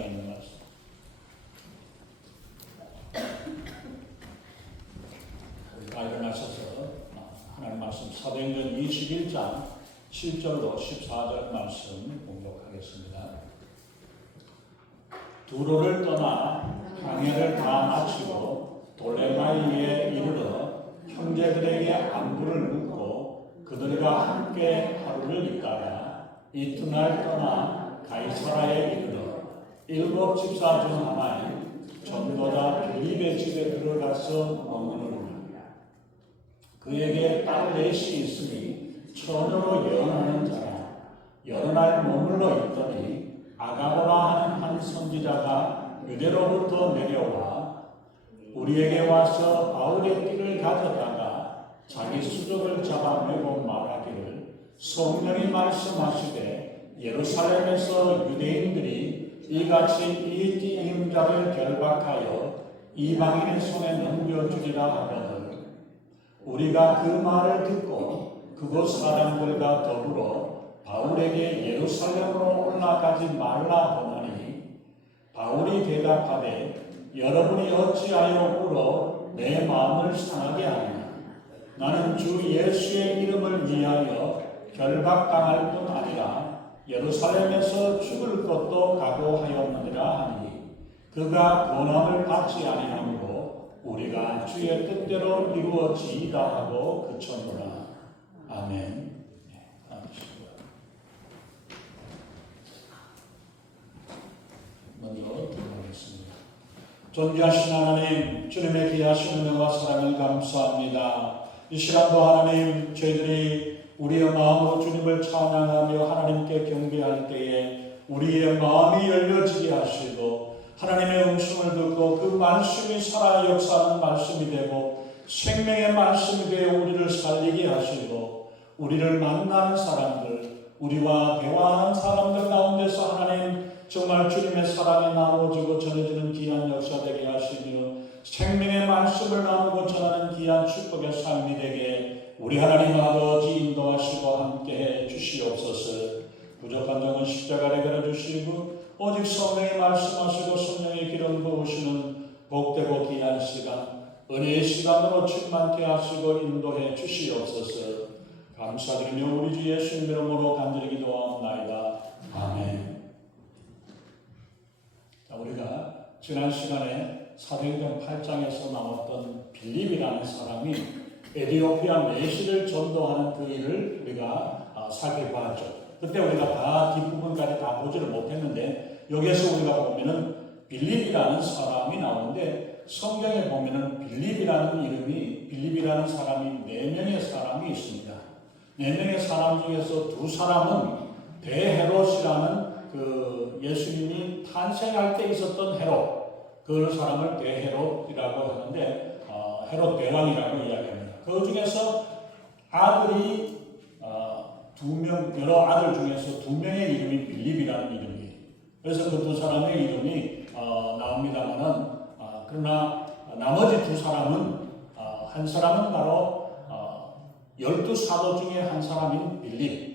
있는 말씀. 다 일어나셔서 하나님 말씀 사도행전 21장 7절로 14절 말씀 공독하겠습니다. 두로를 떠나 항해를 다 마치고 돌레마이에 이르러 형제들에게 안부를 묻고 그들과 함께 하루를 있다가 이튿날 떠나 가이사라에 이르러 일곱 집사 중 하나인 전도자 빌립의 집에 들어가서 머무르니라. 그에게 딸 넷이 있으니 처녀로 예언하는 자라. 여러 날 머물러 있더니 아가보라 하는 한 선지자가 유대로부터 내려와 우리에게 와서 바울의 띠를 가져다가 자기 수족을 잡아매고 말하기를 성령이 말씀하시되 예루살렘에서 유대인들이 이같이 이 띠 임자를 결박하여 이방인의 손에 넘겨주리라 하거늘 우리가 그 말을 듣고 그곳 사람들과 더불어 바울에게 예루살렘으로 올라가지 말라 하더니 바울이 대답하되 여러분이 어찌하여 울어 내 마음을 상하게 하느냐. 나는 주 예수의 이름을 위하여 결박당할 뿐 아니라 예루살렘에서 죽을 것도 각오하였느니라 하니 그가 권함을 받지 아니하므로 우리가 주의 뜻대로 이루어지이다 하고 그쳤노라. 아멘. 먼저 기도하겠습니다. 존귀하신 하나님, 주님의 귀하신 은혜와 사랑을 감사합니다. 이 시간도 하나님, 저희들이 우리의 마음으로 주님을 찬양하며 하나님께 경배할 때에 우리의 마음이 열려지게 하시고 하나님의 음성을 듣고 그 말씀이 살아 역사하는 말씀이 되고 생명의 말씀이 되어 우리를 살리게 하시고 우리를 만나는 사람들, 우리와 대화하는 사람들 가운데서 하나님 정말 주님의 사랑이 나누어지고 전해지는 귀한 역사 되게 하시며 생명의 말씀을 나누고 전하는 귀한 축복의 삶이 되게 우리 하나님 아버지 인도하시고 함께해 주시옵소서. 부족한 점은 십자가에 걸어주시고 오직 성령이 말씀하시고 성령의 기름 부으시는 복되고 귀한 시간 은혜의 시간으로 충만케 하시고 인도해 주시옵소서. 감사드리며 우리 주 예수님 이름으로 간절히 기도하옵나이다. 아멘. 자, 우리가 지난 시간에 사도행전 8장에서 나왔던 빌립이라는 사람이 에티오피아 메시를 전도하는 그 일을 우리가 살펴봤죠. 그때 우리가 다 뒷부분까지 다 보지를 못했는데 여기에서 우리가 보면은 빌립이라는 사람이 나오는데 성경에 보면은 빌립이라는 사람이 4명의 사람이 있습니다. 4명의 사람 중에서 2사람은 대헤롯이라는 그 예수님이 탄생할 때 있었던 헤롯, 그 사람을 대헤롯이라고 하는데 헤롯 대왕이라고 이야기합니다. 그 중에서 아들이 2명, 여러 아들 중에서 2명의 이름이 빌립이라는 이름이에요. 그래서 그 2사람의 이름이 나옵니다만은 그러나 나머지 2사람은 한 사람은 바로 12사도 중에 한 사람인 빌립,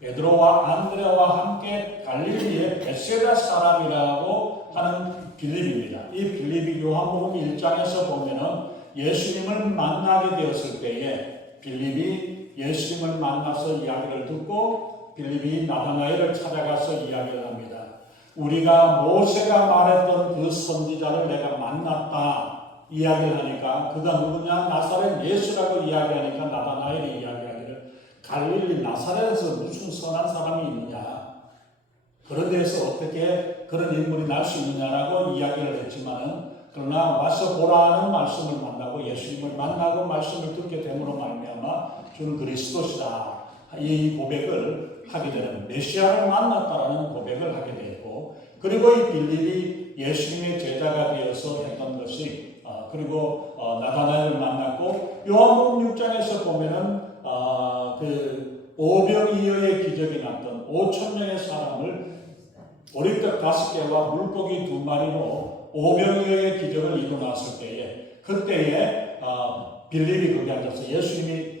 베드로와 안드레와 함께 갈릴리의 베세다 사람이라고 하는 빌립입니다. 이 빌립이 요한복음 1장에서 보면은 예수님을 만나게 되었을 때에 빌립이 예수님을 만나서 이야기를 듣고 빌립이 나다나엘을 찾아가서 이야기를 합니다. 우리가 모세가 말했던 그 선지자를 내가 만났다 이야기를 하니까 그가 누구냐? 나사렛 예수라고 이야기하니까 나다나엘이 이야기하기를 갈릴리 나사렛에서 무슨 선한 사람이 있느냐, 그런 데서 어떻게 그런 인물이 날 수 있느냐라고 이야기를 했지만은 그러나 와서 보라는 말씀을 만나고 예수님을 만나고 말씀을 듣게 됨으로 말미암아 주는 그리스도시다 이 고백을 하게 되는, 메시아를 만났다라는 고백을 하게 되고, 그리고 이 빌립이 예수님의 제자가 되어서 했던 것이 그리고 나다나엘을 만났고 요한복음 6장에서 보면은 그 오병이어의 기적이 났던 5,000명의 사람을 보리떡 5개와 물고기 2마리로 오병이어의 기적을 이루어놨을 때에 그때에 빌립이 거기 앉아서 예수님이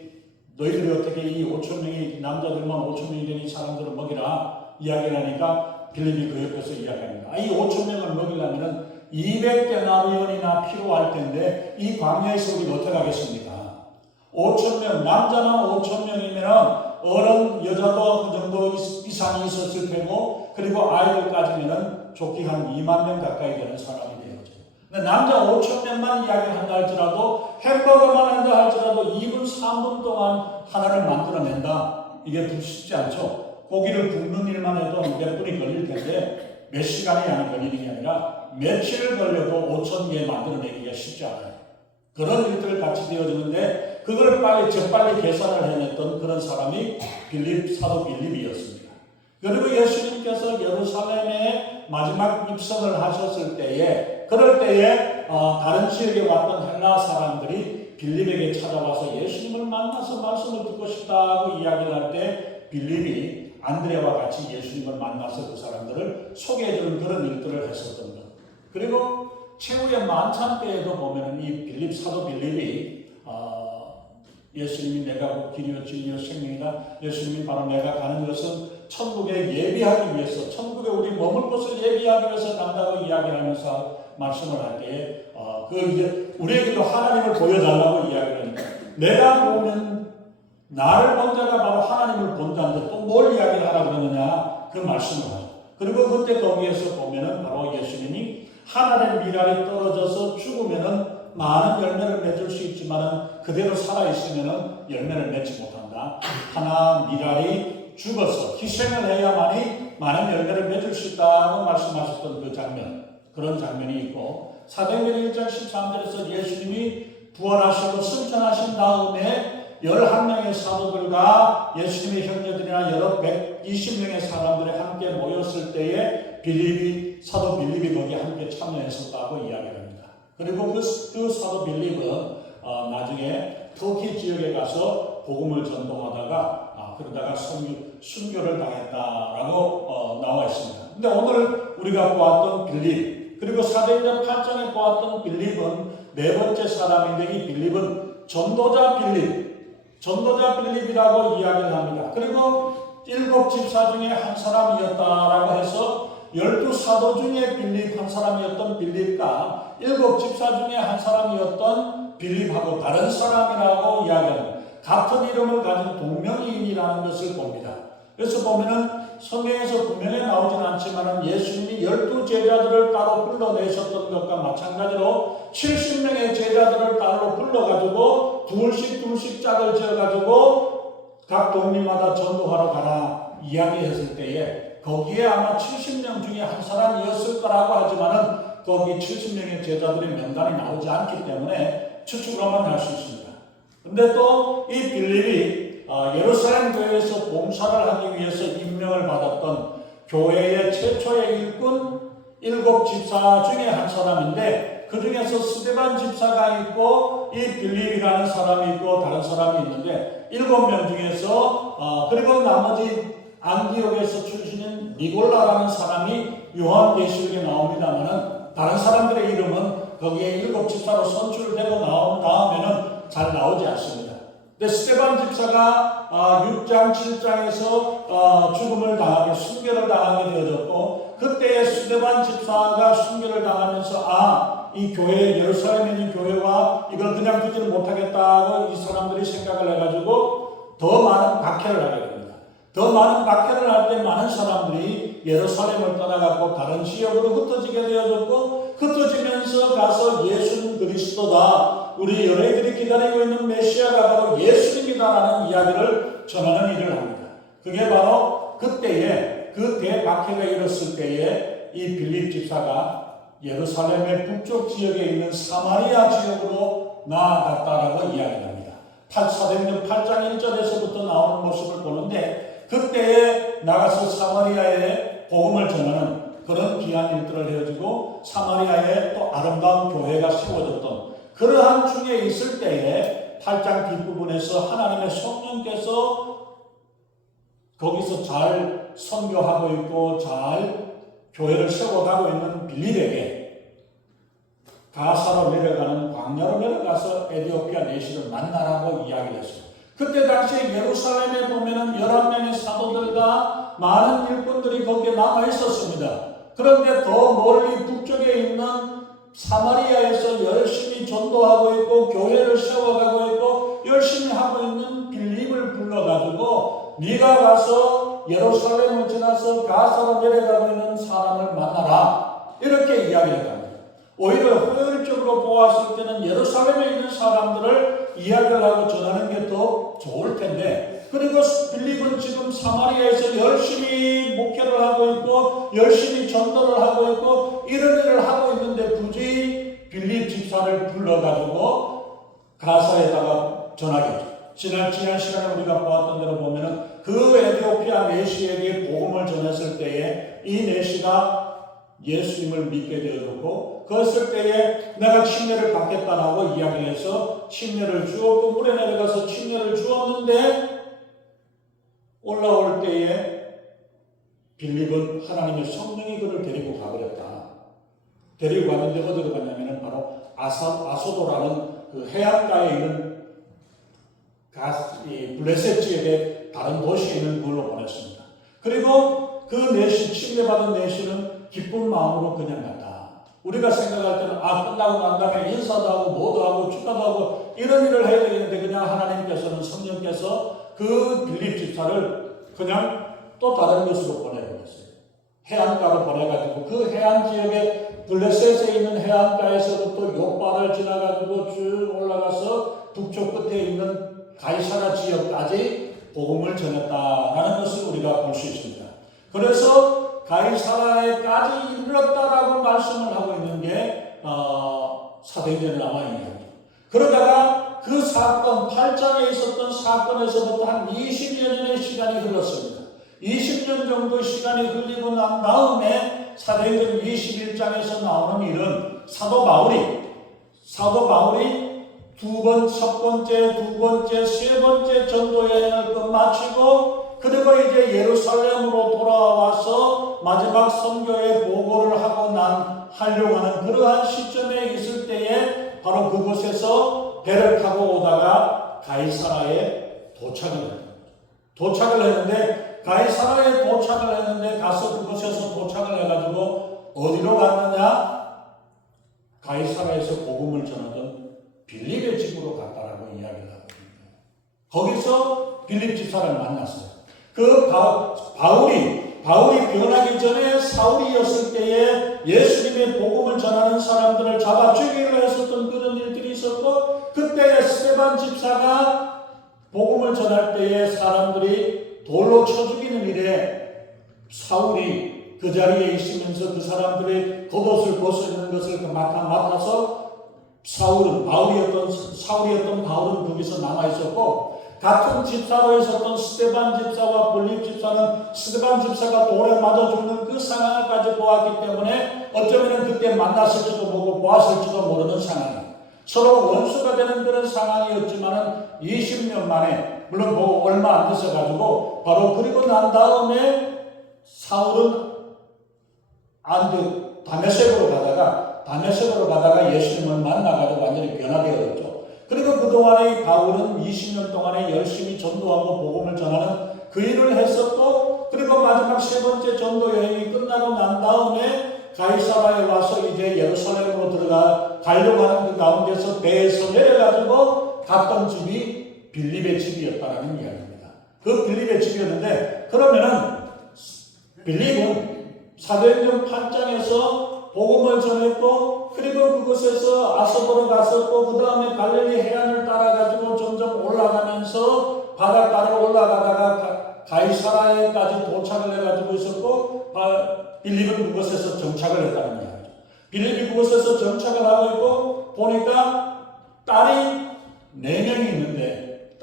너희들이 어떻게 이 5,000명이 남자들만 5,000명이 된 이 사람들을 먹이라 이야기를 하니까 빌립이 그 옆에서 이야기합니다. 이 5,000명을 먹이려면 200데나리온이나 필요할 텐데 이 광야에서 우리가 어떻게 하겠습니까? 5,000명, 남자만 5,000명이면 어른, 여자도 그 정도 이상이 있었을 테고, 그리고 아이들까지면 좋게 한 2만 명 가까이 되는 사람이 되어져. 근데 남자 5,000명만 이야기를 한다 할지라도, 햄버거만 한다 할지라도 2분, 3분 동안 하나를 만들어낸다. 이게 쉽지 않죠. 고기를 굽는 일만 해도 몇 분이 걸릴 텐데, 몇 시간이 안 걸리는 게 아니라 며칠 걸려도 5,000개 만들어내기가 쉽지 않아요. 그런 일들을 같이 되어주는데 그걸 재빨리 계산을 해냈던 그런 사람이 사도 빌립이었습니다. 그리고 예수님께서 예루살렘에 마지막 입성을 하셨을 때에 그럴 때에 다른 지역에 왔던 헬라 사람들이 빌립에게 찾아와서 예수님을 만나서 말씀을 듣고 싶다고 이야기를 할 때 빌립이 안드레와 같이 예수님을 만나서 그 사람들을 소개해주는 그런 일들을 했었던 것. 그리고 최후의 만찬 때에도 보면 이 사도 빌립이 예수님이 내가 길이요 진리요 생명이다. 예수님이 바로 내가 가는 것은 천국에 예비하기 위해서, 천국에 우리 머물 곳을 예비하기 위해서 간다고 이야기하면서 말씀을 할 때에 이제 우리에게도 하나님을 보여달라고 이야기를 하니까 내가 보면 나를 본 자가 바로 하나님을 본 자인데 또 뭘 이야기를 하라 그러느냐 그 말씀을 하죠. 그리고 그때 거기에서 보면은 바로 예수님이 하나의 미랄이 떨어져서 죽으면은 많은 열매를 맺을 수 있지만은 그대로 살아있으면은 열매를 맺지 못한다. 하나 미랄이 죽어서 희생을 해야만이 많은 열매를 맺을 수 있다고 말씀하셨던 그 장면, 그런 장면이 있고 사도행전 1장 13절에서 예수님이 부활하시고 승천하신 다음에 11명의 사도들과 예수님의 형제들이나 여러 120명의 사람들이 함께 모였을 때에 사도 빌립이 거기에 함께 참여했었다고 이야기합니다. 그리고 그 사도 빌립은 나중에 터키 지역에 가서 복음을 전도하다가 그러다가 순교를 당했다라고 나와 있습니다. 근데 오늘 우리가 보았던 빌립, 그리고 사도행전 8장에 보았던 빌립은 네 번째 사람인데 이 빌립은 전도자 빌립이라고 이야기를 합니다. 그리고 7 집사 중에 한 사람이었다라고 해서 12사도 중에 빌립 한 사람이었던 빌립과 7 집사 중에 한 사람이었던 빌립하고 다른 사람이라고 이야기합니다. 같은 이름을 가진 동명이인이라는 것을 봅니다. 그래서 보면은 성경에서 분명히 나오진 않지만 예수님이 12 제자들을 따로 불러내셨던 것과 마찬가지로 70명의 제자들을 따로 불러가지고 둘씩 짝을 지어가지고 각 동리마다 전도하러 가라 이야기했을 때에 거기에 아마 70명 중에 한 사람이었을 거라고 하지만은 거기 70명의 제자들의 명단이 나오지 않기 때문에 추측으로만 할 수 있습니다. 근데 또 이 빌립이 예루살렘 교회에서 봉사를 하기 위해서 임명을 받았던 교회의 최초의 일꾼 7 집사 중에 한 사람인데 그 중에서 스데반 집사가 있고 이 빌립이라는 사람이 있고 다른 사람이 있는데 7명 중에서 그리고 나머지 안디옥에서 출신인 니골라라는 사람이 요한계시록에 나옵니다만은 다른 사람들의 이름은 거기에 7 집사로 선출되고 나온 다음에는 잘 나오지 않습니다. 근데 스데반 집사가 6장, 7장에서 죽음을 당하게, 순교를 당하게 되어졌고 그때 스데반 집사가 순교를 당하면서 이 교회, 예루살렘에 있는 교회와 이걸 그냥 두지는 못하겠다고 이 사람들이 생각을 해가지고 더 많은 박해를 하게 됩니다. 더 많은 박해를 할 때 많은 사람들이 예루살렘을 떠나가고 다른 지역으로 흩어지게 되어졌고 흩어지면서 가서 예수는 그리스도다. 우리 여러분들이 기다리고 있는 메시아가 바로 예수님이다라는 이야기를 전하는 일을 합니다. 그게 바로 그때에 그 대박해가 일었을 때에 이 빌립 집사가 예루살렘의 북쪽 지역에 있는 사마리아 지역으로 나아갔다라고 이야기합니다. 사도행전 8장 1절에서부터 나오는 모습을 보는데 그때에 나가서 사마리아에 복음을 전하는 그런 귀한 일들을 해가지고 사마리아에 또 아름다운 교회가 세워졌던 그러한 중에 있을 때에 8장 뒷부분에서 하나님의 성령께서 거기서 잘 선교하고 있고 잘 교회를 세워가고 있는 빌립에게 가사로 내려가는 광야로 내려가서 에디오피아 내시를 만나라고 이야기를 했어요. 그때 당시에 예루살렘에 보면은 11명의 사도들과 많은 일꾼들이 거기에 남아 있었습니다. 그런데 더 멀리 북쪽에 있는 사마리아에서 열심히 전도하고 있고 교회를 세워가고 있고 열심히 하고 있는 빌립을 불러가지고 네가 가서 예루살렘을 지나서 가사로 내려가고 있는 사람을 만나라, 이렇게 이야기했답니다. 오히려 효율적으로 보았을 때는 예루살렘에 있는 사람들을 이야기를 하고 전하는 게 더 좋을 텐데, 그리고 빌립은 지금 사마리아에서 열심히 목회를 하고 있고 열심히 전도를 하고 있고 이런 일을 하고 있는데 굳이 빌립 집사를 불러가지고 가사에다가 전하겠죠. 지난 시간에 우리가 보았던 대로 보면은 그 에티오피아 내시에게 복음을 전했을 때에 이 내시가 예수님을 믿게 되었고, 그랬을 때에 내가 침례를 받겠다라고 이야기를 해서 침례를 주었고 물에 내려가서 침례를 주었는데 올라올 때에 빌립은 하나님의 성령이 그를 데리고 가버렸다. 데리고 갔는데 어디로 갔냐면은 바로 아소도라는 그 해안가에 있는 블레셋 지역의 다른 도시에 있는 걸로 보냈습니다. 그리고 그 내시, 침례받은 내시는 기쁜 마음으로 그냥 갔다. 우리가 생각할 때는 끝나고 난 다음에 인사도 하고 뭐도 하고 축하도 하고 이런 일을 해야 되겠는데 그냥 하나님께서는 성령께서 그 빌립 집사를 그냥 또 다른 곳으로 보내버렸어요. 해안가로 보내가지고 그 해안 지역에 블레셋에 있는 해안가에서부터 요바를 지나가지고 쭉 올라가서 북쪽 끝에 있는 가이사라 지역까지 복음을 전했다라는 것을 우리가 볼 수 있습니다. 그래서 가이사라에까지 이르렀다라고 말씀을 하고 있는 게 사도행전에 나와 있는 거죠. 그러다가 그 사건, 8장에 있었던 사건에서부터 한 20년의 시간이 흘렀습니다. 20년 정도 시간이 흘리고 난 다음에 사도행전 21장에서 나오는 일은 사도 바울이 첫 번째, 두 번째, 세 번째 전도 여행을 끝마치고 그리고 이제 예루살렘으로 돌아와서 마지막 선교의 보고를 하려고 하는 그러한 시점에 있을 때에 바로 그곳에서 배를 타고 오다가 가이사라에 도착을 했는데 가이사라에 도착을 했는데 가서 그곳에서 도착을 해가지고 어디로 갔느냐? 가이사라에서 복음을 전하던 빌립의 집으로 갔다라고 이야기를 하고 있습니다. 거기서 빌립 집사를 만났어요. 그 바울이 변하기 전에 사울이었을 때에 예수님의 복음을 전하는 사람들을 잡아 죽이려 했었던 그런 일들이 있었고, 그때 스데반 집사가 복음을 전할 때에 사람들이 돌로 쳐 죽이는 일에 사울이 그 자리에 있으면서 그 사람들의 겉옷을 벗어 있는 것을 맡아서 사울이었던 바울은 거기서 남아 있었고, 같은 집사로 있었던 스데반 집사와 빌립 집사는 스데반 집사가 돌에 맞아 죽는 그 상황까지 보았기 때문에 어쩌면 그때 만났을지도 모르고 보았을지도 모르는 상황이에요. 서로 원수가 되는 그런 상황이었지만은 20년 만에, 물론 뭐 얼마 안 됐어가지고 바로 그리고 난 다음에 사울은 다메섹으로 가다가 예수님을 만나가지고 완전히 변화되었죠. 그리고 그동안에 바울은 20년 동안에 열심히 전도하고 복음을 전하는 그 일을 했었고, 그리고 마지막 세 번째 전도 여행이 끝나고 난 다음에 가이사라에 와서 이제 예루살렘으로 가려고 하는 그 가운데서 배에서 내려가지고 갔던 집이 빌립의 집이었다는 이야기입니다. 그 빌립의 집이었는데, 그러면은 빌립은 사도행전 8장에서 복음을 전했고, 그리고 그곳에서 아소도로 갔었고, 그 다음에 갈릴리 해안을 따라가지고 점점 올라가면서 바닷가를 올라가다가 가이사라에까지 도착을 해가지고 있었고, 빌립은 그곳에서 정착을 했다는 이야기죠. 빌립이 그곳에서 정착을 하고 있고, 보니까 딸이 4명이 있는데,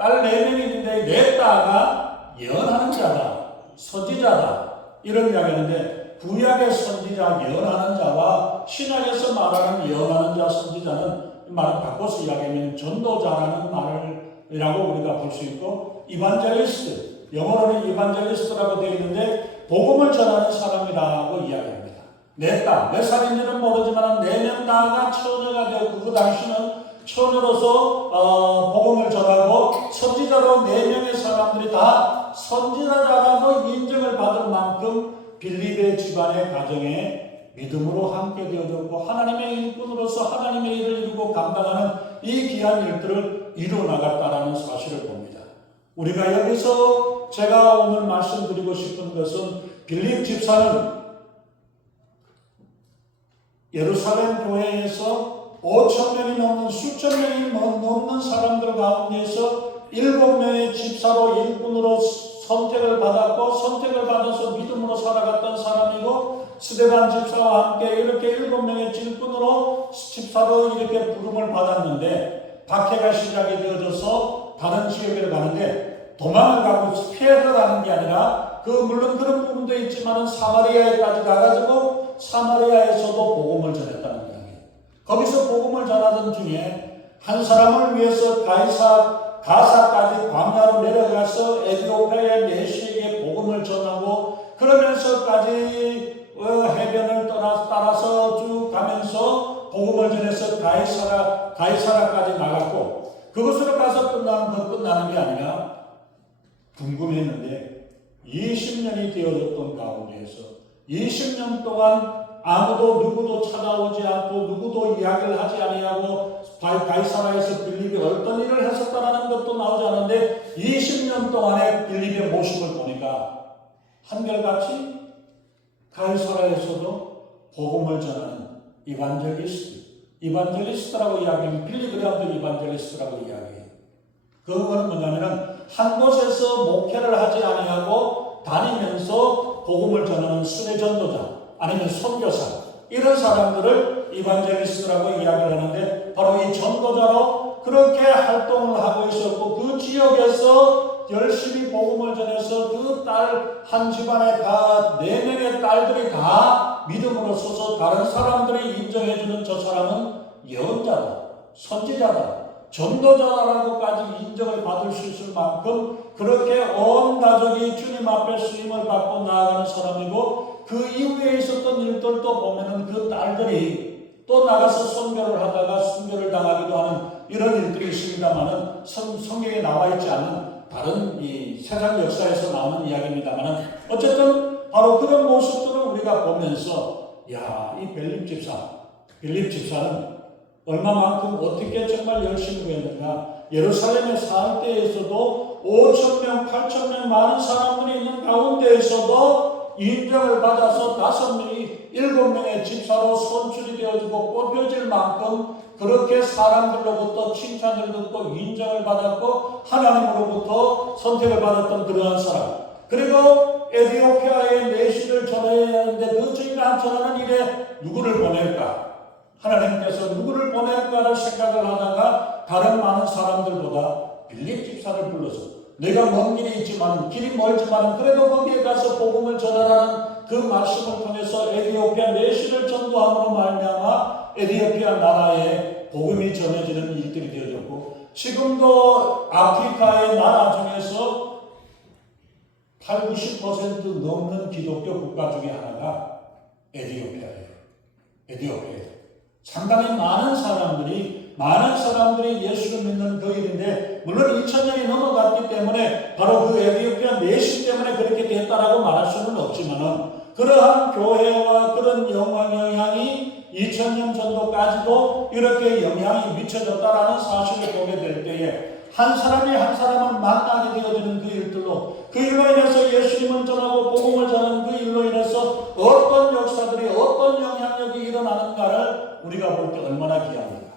내 딸가 예언하는 자다, 선지자다, 이런 이야기하는데, 구약의 선지자, 예언하는 자와 신약에서 말하는 예언하는 자, 선지자는 말을 바꿔서 이야기하면 전도자라는 말이라고 우리가 볼 수 있고, 이반젤리스트, 영어로는 이반젤리스트라고 되어 있는데 복음을 전하는 사람이라고 이야기합니다. 내 딸, 몇 살인지는 모르지만 4명 다가 처녀가 되었고, 그 당시는 천으로서 복음을 전하고 선지자로 4명의 사람들이 다 선지자라고 인정을 받을 만큼 빌립의 집안의 가정에 믿음으로 함께 되어졌고 하나님의 일꾼으로서 하나님의 일을 이루고 감당하는 이 귀한 일들을 이루어나갔다라는 사실을 봅니다. 우리가 여기서 제가 오늘 말씀드리고 싶은 것은 빌립 집사는 예루살렘 교회에서 5,000명이 넘는 수천 명이 넘는 사람들 가운데서 7명의 집사로 일꾼으로 선택을 받았고 선택을 받아서 믿음으로 살아갔던 사람이고 스데반 집사와 함께 이렇게 7명의 일꾼으로 집사로 이렇게 부름을 받았는데 박해가 시작이 되어져서 다른 지역에 가는데 도망을 가고 피해를 가는 게 아니라 물론 그런 부분도 있지만 사마리아에까지 가가지고 사마리아에서도 복음을 전했다는 이야기예요. 거기서 복음을 전하던 중에 한 사람을 위해서 가사까지 광야로 내려가서 에티오피아의 메시에게 복음을 전하고 그러면서까지 해변을 따라서 쭉 가면서 복음을 전해서 가이사라까지 나갔고 그것으로 가서 끝나는 게 아니라 궁금했는데 20년이 되어졌던 가운데에서 20년 동안 아무도 누구도 찾아오지 않고 누구도 이야기를 하지 아니하고 가이사라에서 빌립이 어떤 일을 했었다라는 것도 나오지 않는데 20년 동안의 빌립의 모습을 보니까 한결같이 가이사라에서도 복음을 전하는 이반젤리스트라고 이야기하면 빌리그레암도 이반젤리스트라고 이야기해요. 그거는 뭐냐면은 한 곳에서 목회를 하지 아니하고 다니면서 복음을 전하는 순회 전도자 아니면 선교사 이런 사람들을 이반젤리스트라고 이야기를 하는데 바로 이 전도자로 그렇게 활동을 하고 있었고 그 지역에서 열심히 복음을 전해서 그 딸 한 집안에 다 4명의 딸들이 다 믿음으로 서서 다른 사람들이 인정해주는 저 사람은 예언자다, 선지자다, 전도자라고까지 인정을 받을 수 있을 만큼 그렇게 온 가족이 주님 앞에 쓰임을 받고 나아가는 사람이고 그 이후에 있었던 일들도 보면은 그 딸들이 또 나가서 선교를 하다가 순교를 당하기도 하는 이런 일들이 있습니다만은 성경에 나와 있지 않는 다른 이 세상 역사에서 나오는 이야기입니다만은 어쨌든 바로 그런 모습들을 우리가 보면서 이 빌립 집사는 얼마만큼 어떻게 정말 열심히 했는가. 예루살렘에 살 때에서도 5,000명, 8,000명 많은 사람들이 있는 가운데에서도 인정을 받아서 5명이 7명의 집사로 선출이 되어지고 뽑혀질 만큼 그렇게 사람들로부터 칭찬을 듣고 인정을 받았고 하나님으로부터 선택을 받았던 그러한 사람. 그리고 에티오피아의 메시를 전해야 하는데 그 중요한 전하는 일에 누구를 보낼까? 하나님께서 누구를 보낼까를 생각을 하다가 다른 많은 사람들보다 빌립 집사를 불러서 내가 먼 길이 있지만 길이 멀지만 그래도 거기에 가서 복음을 전하라는 그 말씀을 통해서 에티오피아 메시를 전도함으로 말미암아 에티오피아 나라에 복음이 전해지는 일들이 되어졌고 지금도 아프리카의 나라 중에서 80-90% 넘는 기독교 국가 중에 하나가 에티오피아예요. 상당히 많은 사람들이 예수를 믿는 그 일인데 물론 2000년이 넘어갔기 때문에 바로 그 에티오피아 메시 때문에 그렇게 됐다라고 말할 수는 없지만은 그러한 교회와 그런 영향이 2000년 전도까지도 이렇게 영향이 미쳐졌다라는 사실을 보게 될 때에 한 사람이 한 사람을 만나게 되어지는 그 일들로 그 일로 인해서 예수님을 전하고 복음을 전하는 그 일로 인해서 어떤 역사들이 어떤 영향력이 일어나는가를 우리가 볼 때 얼마나 귀합니까?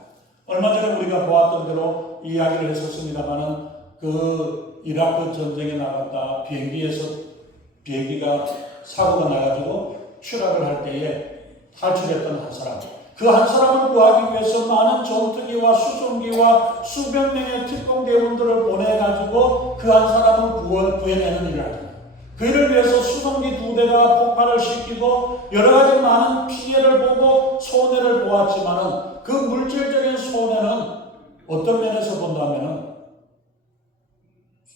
얼마 전에 우리가 보았던 대로 이야기를 했었습니다만은 그 이라크 전쟁에 나갔다 비행기가 사고가 나가지고 추락을 할 때에 탈출했던 한 사람. 그 한 사람을 구하기 위해서 많은 전투기와 수송기와 수백 명의 특공대원들을 보내가지고 그 한 사람을 구해내는 일을 합니다. 그 일을 위해서 수송기 2대가 폭발을 시키고 여러 가지 많은 피해를 보고 손해를 보았지만은 그 물질적인 손해는 어떤 면에서 본다면은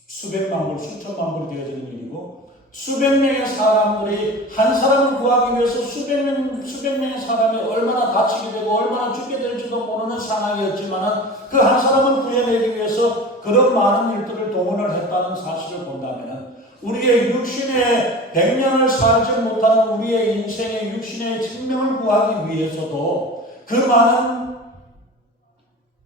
수백만 불, 수천만 불이 되어지는 일이고 수백 명의 사람들이 한 사람을 구하기 위해서 수백 명의 사람이 얼마나 다치게 되고 얼마나 죽게 될지도 모르는 상황이었지만 그 한 사람을 구해내기 위해서 그런 많은 일들을 동원을 했다는 사실을 본다면 우리의 육신의 100년을 살지 못하는 우리의 인생의 육신의 생명을 구하기 위해서도 그 많은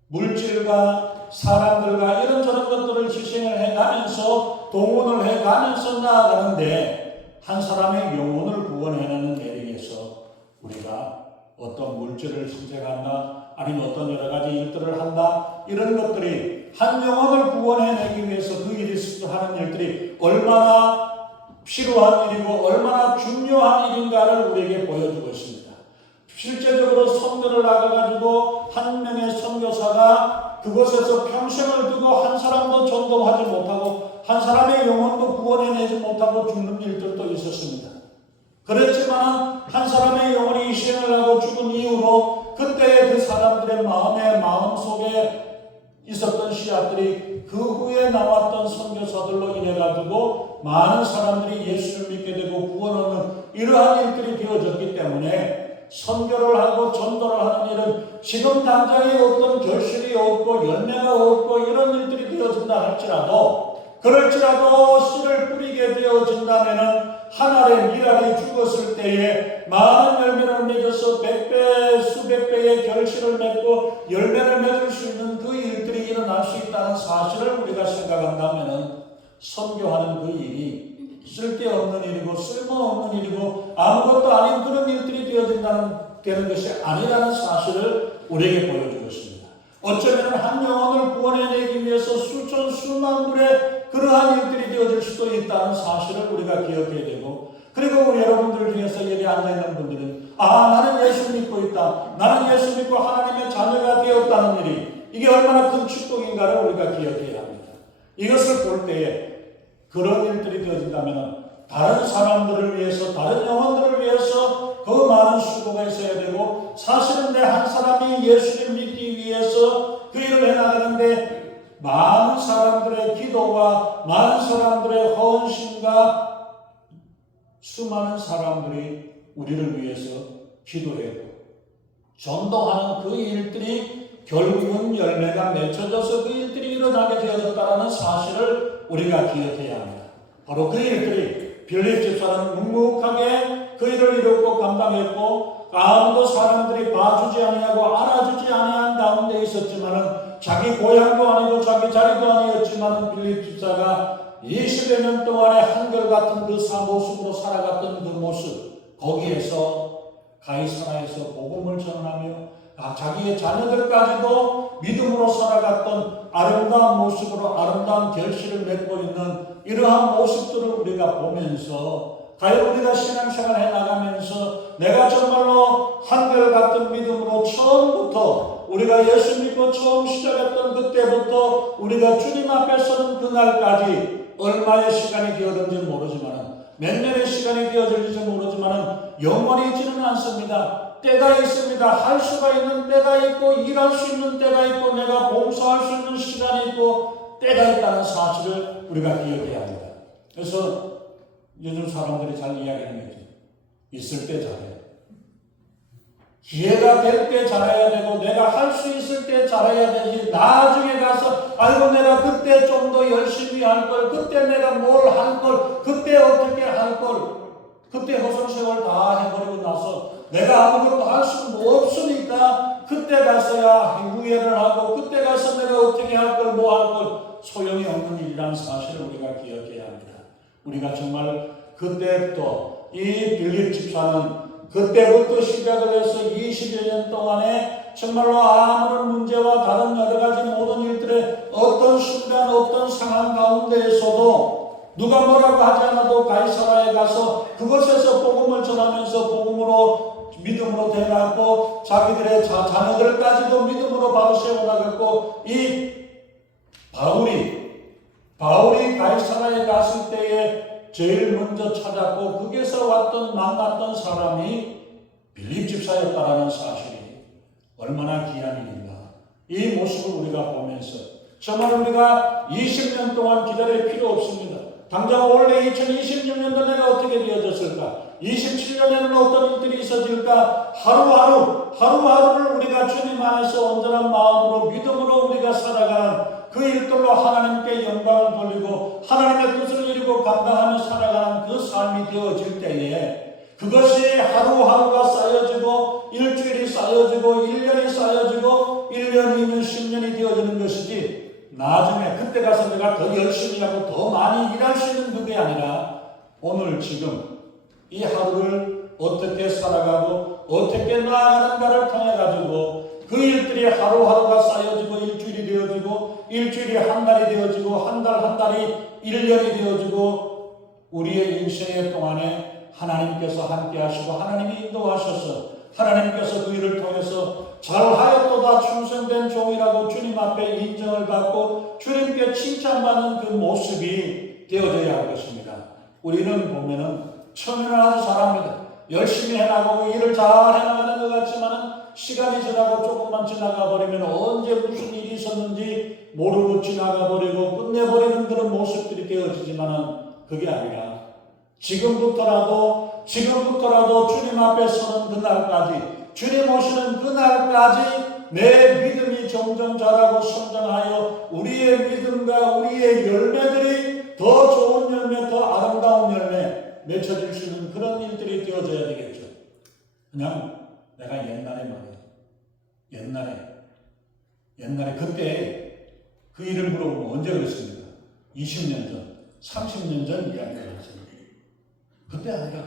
물질과 사람들과 이런저런 것들을 희생을 해가면서 동원을 해가면서 나아가는데 한 사람의 영혼을 구원해내는 내ring에서 우리가 어떤 물질을 선택한다 아니면 어떤 여러 가지 일들을 한다 이런 것들이 한 영혼을 구원해내기 위해서 그 일이 하는 일들이 얼마나 필요한 일이고 얼마나 중요한 일인가를 우리에게 보여주고 있습니다. 실제적으로 선교를 나가가지고 한 명의 선교사가 그곳에서 평생을 두고 한 사람도 전도하지 못하고 한 사람의 영혼도 구원해내지 못하고 죽는 일들도 있었습니다. 그렇지만 한 사람의 영혼이 희생을 하고 죽은 이후로 그때의 그 사람들의 마음속에 있었던 씨앗들이 그 후에 나왔던 선교사들로 인해가지고 많은 사람들이 예수를 믿게 되고 구원 얻는 이러한 일들이 되어졌기 때문에 선교를 하고 전도를 하는 일은 지금 당장에 어떤 결실이 없고 열매가 없고 이런 일들이 되어진다 할지라도 그럴지라도 씨를 뿌리게 되어진다면 한 알의 밀알이 죽었을 때에 많은 열매를 맺어서 100배, 수백 배의 결실을 맺고 열매를 맺을 수 있는 그 일들이 일어날 수 있다는 사실을 우리가 생각한다면 선교하는 그 일이 쓸데없는 일이고 쓸모없는 일이고 아무것도 아닌 그런 일들이 되는 것이 아니라는 사실을 우리에게 보여주고 있습니다. 어쩌면 한 영혼을 구원해내기 위해서 수천 수만 불의 그러한 일들이 되어질 수도 있다는 사실을 우리가 기억해야 되고 그리고 우리 여러분들 중에서 여기 앉아있는 분들은 나는 예수 믿고 있다. 나는 예수 믿고 하나님의 자녀가 되었다는 일이 이게 얼마나 큰 축복인가를 우리가 기억해야 합니다. 이것을 볼 때에 그런 일들이 되어진다면 다른 사람들을 위해서 다른 영혼들을 위해서 그 많은 수고가 있어야 되고 사실은 내 한 사람이 예수를 믿기 위해서 그 일을 해나가는데 많은 사람들의 기도와 많은 사람들의 헌신과 수많은 사람들이 우리를 위해서 기도했고 전도하는 그 일들이 결국은 열매가 맺혀져서 그 일들이 일어나게 되어졌다는 사실을 우리가 기억해야 합니다. 바로 그 일들이 빌립 집사는 묵묵하게 그 일을 이뤘고 감당했고 아무도 사람들이 봐주지 아니하고 알아주지 아니한 가운데 있었지만은 자기 고향도 아니고 자기 자리도 아니었지만 빌립 집사가 20여 년 동안에 한결같은 그 모습으로 살아갔던 그 모습 거기에서 가이사라에서 복음을 전하며 자기의 자녀들까지도 믿음으로 살아갔던 아름다운 모습으로 아름다운 결실을 맺고 있는 이러한 모습들을 우리가 보면서 과연 우리가 신앙생활 해나가면서 내가 정말로 한결같은 믿음으로 처음부터 우리가 예수 믿고 처음 시작했던 그때부터 우리가 주님 앞에 서는 그날까지 얼마의 시간이 되었는지 모르지만 몇 년의 시간이 되어질지 모르지만 영원히 있지는 않습니다. 때가 있습니다. 할 수가 있는 때가 있고 일할 수 있는 때가 있고 내가 봉사할 수 있는 시간이 있고 때가 있다는 사실을 우리가 기억해야 합니다. 그래서 요즘 사람들이 잘 이야기하는 거죠. 있을 때 잘해요. 기회가 될 때 잘해야 되고 내가 할 수 있을 때 잘해야 되지 나중에 가서 아이고 내가 그때 좀 더 열심히 할 걸 그때 내가 뭘 할 걸 그때 어떻게 할 걸 그때 허송세월 다 해버리고 나서 내가 아무것도 할 수는 없으니까 그때 가서야 후회를 하고 그때 가서 내가 어떻게 할 걸 뭐 할 걸 소용이 없는 일이라는 사실을 우리가 기억해야 합니다. 우리가 정말 그때부터 이 빌립 집사는 그때부터 시작을 해서 20여 년 동안에 정말로 아무런 문제와 다른 여러 가지 모든 일들의 어떤 순간 어떤 상황 가운데에서도 누가 뭐라고 하지 않아도 가이사라에 가서 그곳에서 복음을 전하면서 복음으로 믿음으로 대나갔고 자기들의 자녀들까지도 믿음으로 바로 세워나갔고 이 바울이 가이사라에 갔을 때에 제일 먼저 찾았고 거기에서 만났던 사람이 빌립 집사였다라는 사실이 얼마나 귀한 일인가. 이 모습을 우리가 보면서 정말 우리가 20년 동안 기다릴 필요 없습니다. 당장 올해 2026년도 내가 어떻게 되어졌을까? 27년에는 어떤 일들이 있어질까? 하루하루를 우리가 주님 안에서 온전한 마음으로 믿음으로 우리가 살아가는 그 일들로 하나님께 영광을 돌리고 하나님의 뜻을 이루고 감당하며 살아가는 그 삶이 되어질 때에 그것이 하루하루가 쌓여지고 일주일이 쌓여지고 1년이 쌓여지고 1년, 2년, 10년이 되어지는 것이지 나중에 그때 가서 내가 더 열심히 하고 더 많이 일할 수 있는 그게 아니라 오늘 지금 이 하루를 어떻게 살아가고 어떻게 나아가는가를 통해 가지고 그 일들이 하루하루가 쌓여지고 일주일이 되어지고 일주일이 한 달이 되어지고 한 달이 1년이 되어지고 우리의 인생의 동안에 하나님께서 함께 하시고 하나님이 인도하셔서 하나님께서 그 일을 통해서 잘하였도다 충성된 종이라고 주님 앞에 인정을 받고 주님께 칭찬받는 그 모습이 되어져야 할 것입니다. 우리는 보면은 처음에는 아주 잘합니다. 열심히 해나가고 일을 잘 해나가는 것 같지만 시간이 지나고 조금만 지나가 버리면 언제 무슨 일이 있었는지 모르고 지나가 버리고 끝내버리는 그런 모습들이 되어지지만은 그게 아니라 지금부터라도 주님 앞에 서는 그날까지 주님 오시는 그날까지 내 믿음이 점점 자라고 성장하여 우리의 믿음과 우리의 열매들이 더 좋은 열매, 더 아름다운 열매 맺혀질 수 있는 그런 일들이 되어져야 되겠죠. 그냥 내가 옛날에 그때 그 일을 물어보면 언제 그랬습니까? 20년 전, 30년 전 이야기를 했습니다. 그때 아니라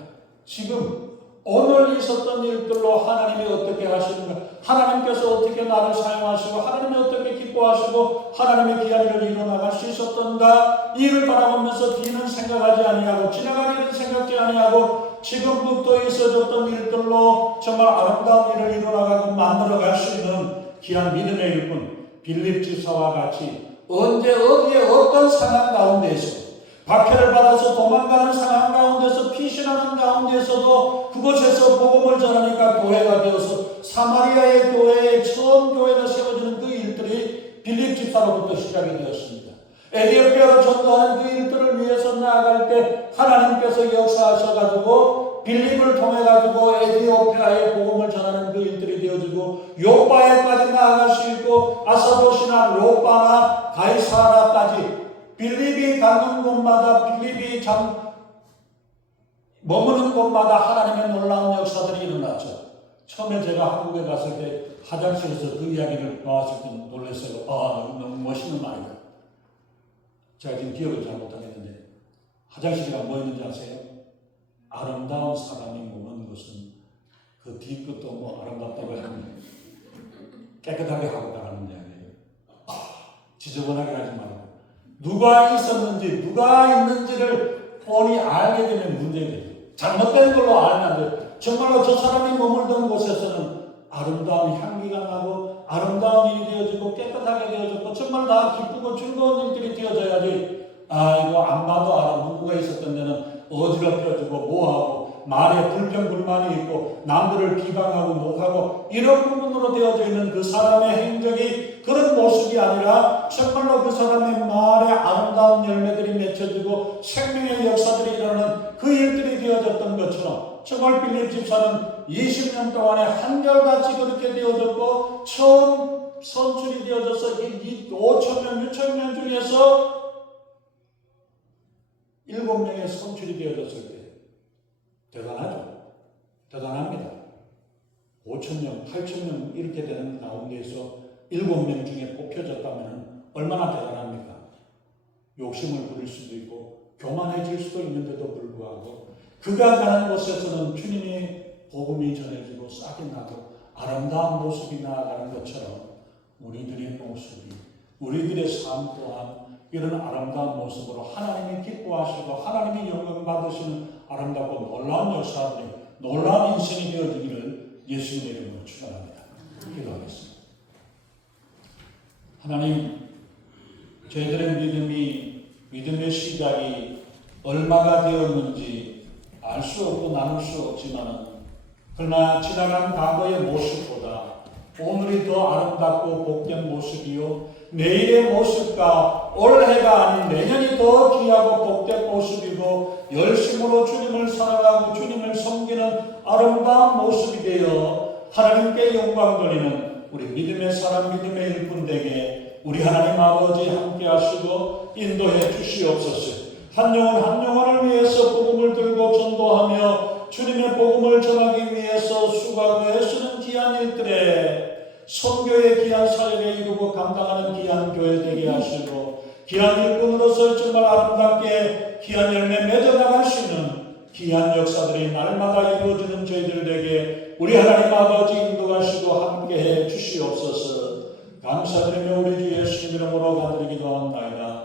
지금 오늘 있었던 일들로 하나님이 어떻게 하시는가, 하나님께서 어떻게 나를 사용하시고 하나님이 어떻게 기뻐하시고 하나님의 귀한 일을 이뤄나갈 수 있었던가, 이 일을 바라보면서 뒤는 생각하지 아니하고 지나간 일은 생각지 아니하고 지금부터 있어졌던 일들로 정말 아름다운 일을 이뤄나가고 만들어갈 수 있는 귀한 믿음의 일꾼 빌립 집사와 같이 언제 어디에 어떤 상황 가운데에서 박해를 받아서 도망가는 상황 가운데서 피신하는 가운데서도 그곳에서 복음을 전하니까 교회가 되어서 사마리아의 교회에 처음 교회가 세워지는 그 일들이 빌립 집사로부터 시작이 되었습니다. 에티오피아로 전도하는 그 일들을 위해서 나아갈 때 하나님께서 역사하셔가지고 빌립을 통해가지고 에티오피아에 복음을 전하는 그 일들이 되어지고 요바에까지 나아갈 수 있고 아사도시나 로바나 가이사라까지 빌립이 가는 곳마다 빌립이 머무는 곳마다 하나님의 놀라운 역사들이 일어났죠. 처음에 제가 한국에 갔을 때 화장실에서 그 이야기를 나왔을 때 놀랐어요. 너무 멋있는 말이다. 제가 지금 기억을 잘 못하겠는데 화장실에 뭐였는지 아세요? 아름다운 사람이 머무는 것은 그 뒤끝도 뭐 아름답다고 하는 깨끗하게 하고 가라는 이야기예요. 지저분하게 하지 말고 누가 있었는지 누가 있는지를 뻔히 알게 되면 문제가 되죠. 잘못된 걸로 알면 안 돼요. 정말로 저 사람이 머물던 곳에서는 아름다운 향기가 나고 아름다운 일이 되어지고 깨끗하게 되어졌고 정말 다 기쁘고 즐거운 일들이 되어져야지 이거 안 봐도 알아. 누구가 있었던 데는 어지럽혀지고 뭐하고 말에 불평불만이 있고 남들을 비방하고 욕하고 이런 부분으로 되어져 있는 그 사람의 행적이 그런 모습이 아니라 정말로 그 사람의 말에 아름다운 열매들이 맺혀지고 생명의 역사들이 일어나는 그 일들이 되어졌던 것처럼 정말 빌립 집사는 20년 동안에 한결같이 그렇게 되어졌고 처음 선출이 되어져서 5,000명, 6,000명 중에서 7명의 선출이 되어졌을 때 대단하죠. 대단합니다. 5,000명, 8,000명 이렇게 되는 가운데에서 7명 중에 뽑혀졌다면 얼마나 대단합니까? 욕심을 부릴 수도 있고 교만해질 수도 있는데도 불구하고 그가 가는 곳에서는 주님의 복음이 전해지고 싹이 나고 아름다운 모습이 나아가는 것처럼 우리들의 모습이, 우리들의 삶 또한 이런 아름다운 모습으로 하나님이 기뻐하시고 하나님이 영광 받으시는 아름답고 놀라운 역사들이, 놀라운 인생이 되어지기를 예수님의 이름으로 축원합니다. 기도하겠습니다. 하나님, 저희들의 믿음의 시작이 얼마가 되었는지 알 수 없고 나눌 수 없지만 그러나 지나간 과거의 모습보다 오늘이 더 아름답고 복된 모습이요 내일의 모습과 올해가 아닌 내년이 더 귀하고 복된 모습이고 열심으로 주님을 사랑하고 주님을 섬기는 아름다운 모습이 되어 하나님께 영광 돌리는 우리 믿음의 사람 믿음의 일꾼에게 우리 하나님 아버지 함께 하시고 인도해 주시옵소서. 한 영혼 한 영혼을 위해서 복음을 들고 전도하며 주님의 복음을 전하기 위해서 수고하고 애쓰는 귀한 일들에 선교의 귀한 사역에 이루고 감당하는 귀한 교회 되게 하시고 귀한 일꾼으로서 정말 아름답게 귀한 열매 맺어나갈 수 있는 귀한 역사들이 날마다 이루어지는 저희들에게 우리 하나님 아버지 인도하시고 함께해 주시옵소서. 감사드리며 우리 주 예수 이름으로 간드리기도 합니다.